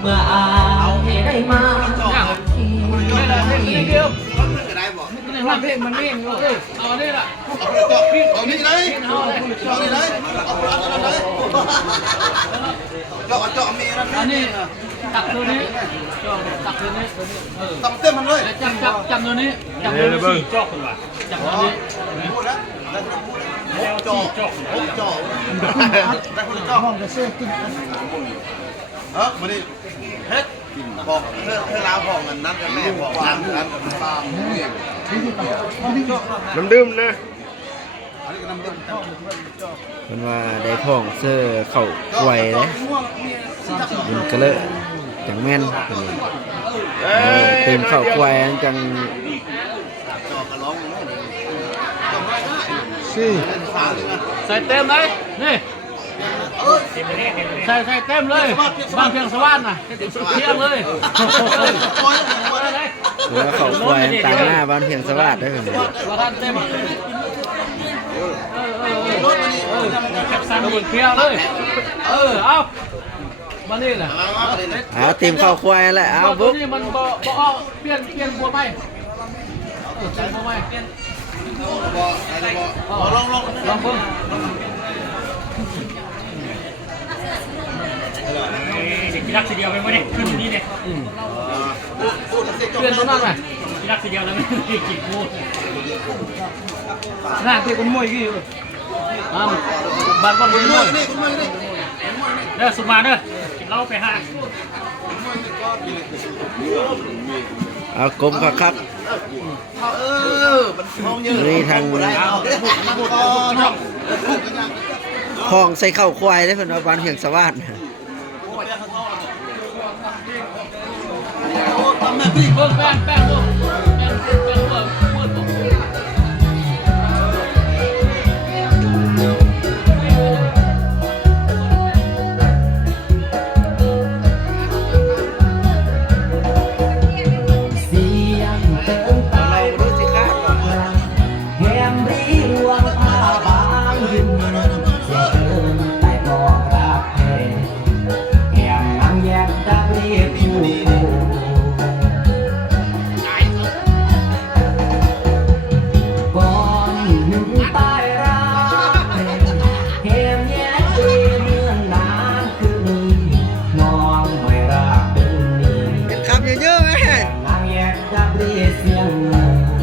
เมื่ออายได้มาไม่ได้เพลงนี้เดียวก็ขึ้นก็ได้บอกนี่ว่าเพลงมันเม่งอยู่เอ้ยเอานี่ล่ะเอาไปต่อเอานี่ไหนเอานี่ไหนเอาไปเอาไหนเจาะเจาะมีนั่นอันนี้ตักตัวนี้จอกตักตัวนี้ตัวนี้เออตับเต็มมันเลยจับจับจับตัวนี้จับตัวนี้จอกคนละจับตัวนี้พูดแล้วแล้วพูดแล้วเจาะเจาะเจาะได้คนละเจาะห้องจะเสื้อกิน เออมาดิเฮ็ดบอกเธอเธอลาวบอกมันนัดกันแม่บอกร้านร้านกับตามนี่น้ำดื่มนะอันนี้ก็นำเดินมันว่าได้ท้องเสื้อเข่าควยเลยมันก็เลยจังแม่นเพิ่นว่าเออเต็มเข่าควายจังเจาะกระร้องนี่ซี่ใส่เต็มเลยนี่ ใส่ใส่เต็มเลยบางเพียงสว่านน่ะเพียงเลยหรือว่าเข่าควายต่างหน้าบ้านเพียงสวัสดิ์ได้เพิ่นว่าว่าท่านเต็มรถมันนี่แคปซันบนเพียงเลย เออ เอามานี่แหละเอาเต็มเข่าควายแหละเอาตับุ๊วกนี้มันบ่บ่เอาเปลี่ยนเปลี่ยนบัวไปเปลี่ยนบัวไปเปลี่ยนบอกอะไรบอกลองลองลองเพิ่ม เด็กกี รักทีเดียวไปไม่ได้ขึ้นนี่เลยพูดเสียเปลี่ยนตัวนั้นไหมกีรักทีเดียวแล้วไม่ได้กินพูดน่าเตะคนมวยกี่อ่าบ้านบ้านคนมวยนี่คุณมวยเด้อสุมาเด้อกินเหล้าไปห้าเอากลมคักเออมันท้องเยอะๆนี่ทางมันคอเนาะคลองใส่เข่าควายได้เพิ่นว่าบ้านเพียงสวัสดิ์ ทำแม่พี่เรี